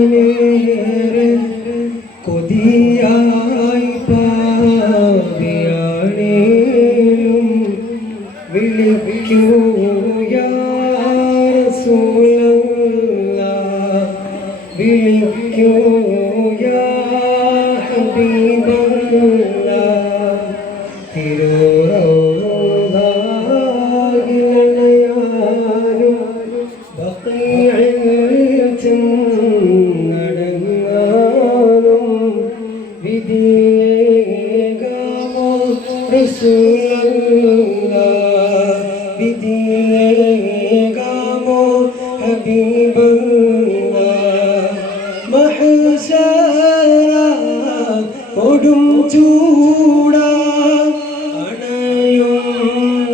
കാണുവാനേറെ കൊതിയായി പാപിയാണേലും വിളിക്കൂ യാ റസൂലല്ലാഹ്, വിളിക്കൂ യാ ഹബീബല്ലാഹ്. തിരുറൗളായിലണയാനും ബഖീഇൽ ചെന്നടങ്ങാനും വിധിയേകാമോ റസൂലല്ലാഹ്, വിധിയേകാമോ ഹബീബല്ലാഹ്. മഹ്ശറ കൊടും ചൂടാ അണയും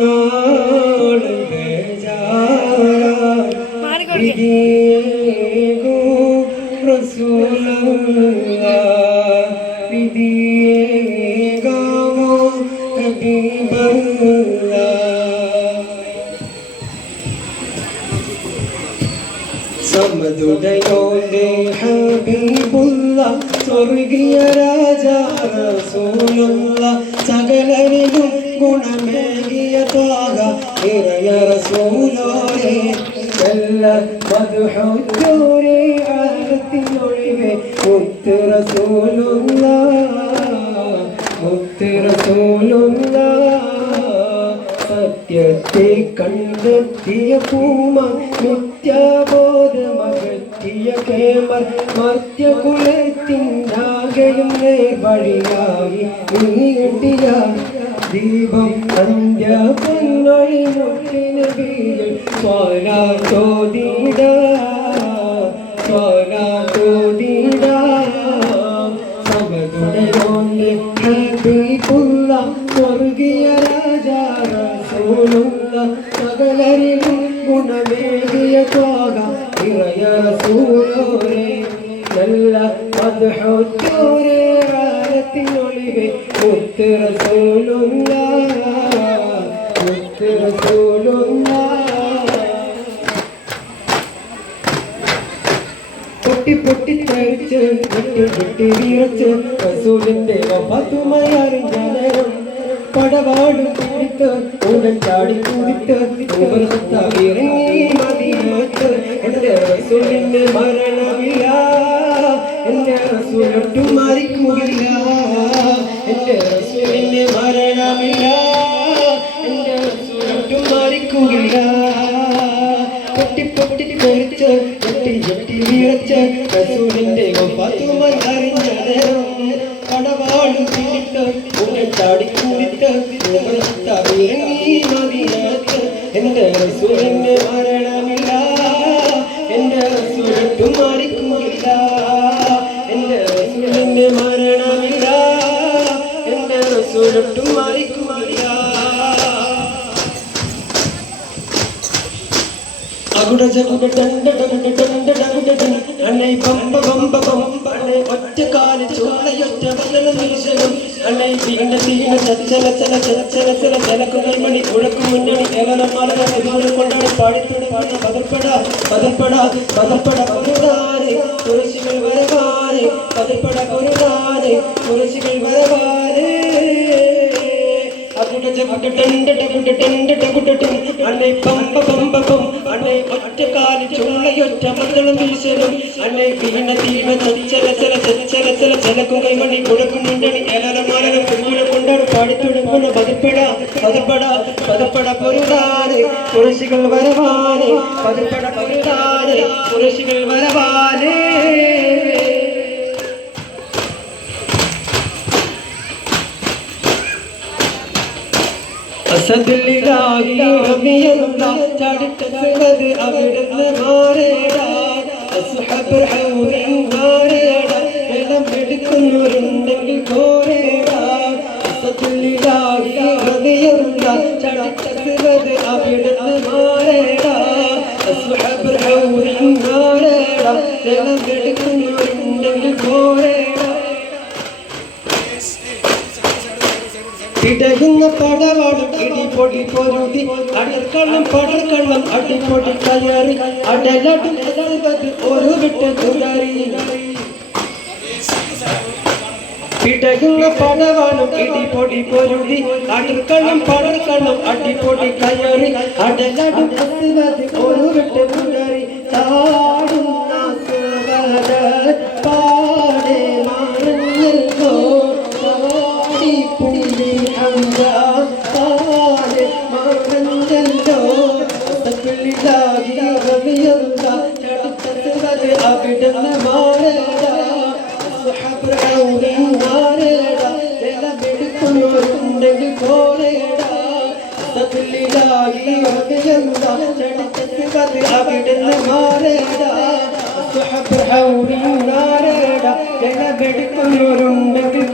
നാള് ബേജാറാ, വിധിയേകൂ റസൂലല്ലാഹ്, വിധിയേകാമോ ഹബീബല്ലാഹ്. സമതുദയോന്റെ ഹബീബുള്ള സ്വർഗീയ രാജാ റസൂലുള്ള, സകലരിലും ഗുണമേകിയ ത്വാഗ ഇറയ റസൂലോരേ. എല്ലാ മദ്ഹുദ്ദൂരേ ആരത്തിനൊളിവേ മുത്ത് റസൂലുള്ള, മുത്ത് റസൂലുള്ള. സത്യത്തെ കണ്ടെത്തിയ പൂമ നിത്യബോധമകറ്റിയ കേമർ മർത്യകുലത്തിനാകെയും നേർവഴിയായി നീട്ടിയ ദീപം അന്ത്യ പൊന്നൊളി മുട്ടിനബിയിൽ സ്വലാത്തോദിട, സ്വലാത്തോദിട. സമതുടയോന്റെ ഹബീബുള്ള സ്വർഗീയ രാജാ റസൂലുള്ള, സകലരിലും ഗുണമേകിയ ത്വാഗ ഇറയ റസൂലോരേ. നല്ല മദ്ഹുദ്ദൂരേ ആരത്തിനൊളിവേ മുത്ത് റസൂലുള്ളാഹ്, മുത്ത് റസൂലുള്ളാഹ്. പൊട്ടി പൊട്ടി തെറിച്ച് പൊട്ടി പൊട്ടി വീറച്ച് റസൂലിന്റെ വഫാത്തുമായി അറിഞ്ഞ നേരം പടവാടും കുടിത്ത് ഉടൻ ചാടി കുടിത്ത് ഇറങ്ങി മദീനത്ത്. എന്റെ റസൂലിന്റെ മരണമില്ല, എന്റെ റസൂലൊട്ടും മരിക്കുകയില്ല, എന്റെ റസൂലിന്റെ മരണമില്ല, എന്റെ റസൂലൊട്ടും മരിക്കുകയില്ല. പൊട്ടി പൊട്ടി തെറിച്ച് പൊട്ടി പൊട്ടി വീറച്ച് റസൂലിന്റെ വഫാത്തുമായി അറിഞ്ഞ നേരം പടവാടും കുടിത്ത് ഉടൻ ചാടി കുടിത്ത് ഇറങ്ങി മദീനത്ത്. എന്റെ റസൂലിന്റെ മരണമില്ല, എന്റെ റസൂലൊട്ടും മരിക്കുകയില്ല, എന്റെ റസൂലിന്റെ മരണമില്ല, എന്റെ റസൂലൊട്ടും മരിക്കുകയില്ല. അണ്ണൈ പമ്പ പമ്പ പമ്പ അണ്ണൈ ഒറ്റക്കാല് ചോളയൊറ്റ വതനം വീശലും അണ്ണൈ തീണ്ട തീണ്ട ചച്ചല ചല ചച്ചല ചല ചലക്കുകൾ മണി ഉഴക്കും മുന്നണി കേവലം മലക ദൂരം കൊണ്ടാണ് പാടിത്തുടങ്ങുന്ന പതർപ്പട പതർപ്പട പതർപ്പട പൊരുതാനെ തുളസികൾ വരവാനെ, പതർപ്പട പൊരുതാനെ തുളസികൾ വരവാനെ. അണ്ണൈ പമ്പ പമ്പ പം അണ്ണൈ ഒറ്റക്കാല് ചുള്ളയൊറ്റ മക്കളും വീശലും അണ്ണൈ തീണ തീണ ചച്ചല ചല ചച്ചല ചല ചലക്കും കൈമണി കുഴക്കും മുന്നണി ഏലമാലകൾ കുഞ്ഞിനെ കൊണ്ടാണ് പാടിത്തുടങ്ങുന്ന പതിപ്പട പതപ്പട പതപ്പട പൊരുതാനെ തുളസികൾ വരവാനെ, പതിപ്പട പൊരുതാനെ തുളസികൾ വരവാനെ. അസദിലിലാഹി റബിയല്ലാഹ് ചാടിച്ചത് അവിടുന്ന് മാറേടാ, അസ്ഹബ് ഹൗദിൻ മാറേടാ, എല്ലാം എടുക്കുന്നവരുണ്ടെങ്കിൽ കോരേടാ. അസദിലിലാഹി റബിയല്ലാഹ് ചാടിച്ചത് അവിടുന്ന് മാറേടാ, അസ്ഹബ് ഹൗദിൻ മാറേടാ, എല്ലാം എടുക്കുന്നവരുണ്ടെങ്കിൽ കോരേടാ. ഇടയുന്ന പടവാടും ഇടിപൊടി പൊരുതി അടർക്കള്ളം പടർക്കള്ളം അടിപൊടി കയറി അടലടും ഒരു വിട്ട് തുടരി ഇടയുന്ന പടവാടും ഇടിപൊടി പൊരുതി അടർക്കള്ളം പടർക്കള്ളം അടിപൊടി കയറി അടലടും ഒരു വിട്ട് തുടരി ചാടുന്ന പാടെ മാറഞ്ഞല്ലോ പുള്ളി പാടെ മാറഞ്ഞല്ലോ അവിടുന്ന് മാറേടാ മാറേടാ ജലമെടുക്കുന്നവരുണ്ടെങ്കിൽ പോരേടാ അവിടുന്ന് മാറേടാ ജലമെടുക്കുന്നവരുണ്ടെങ്കിൽ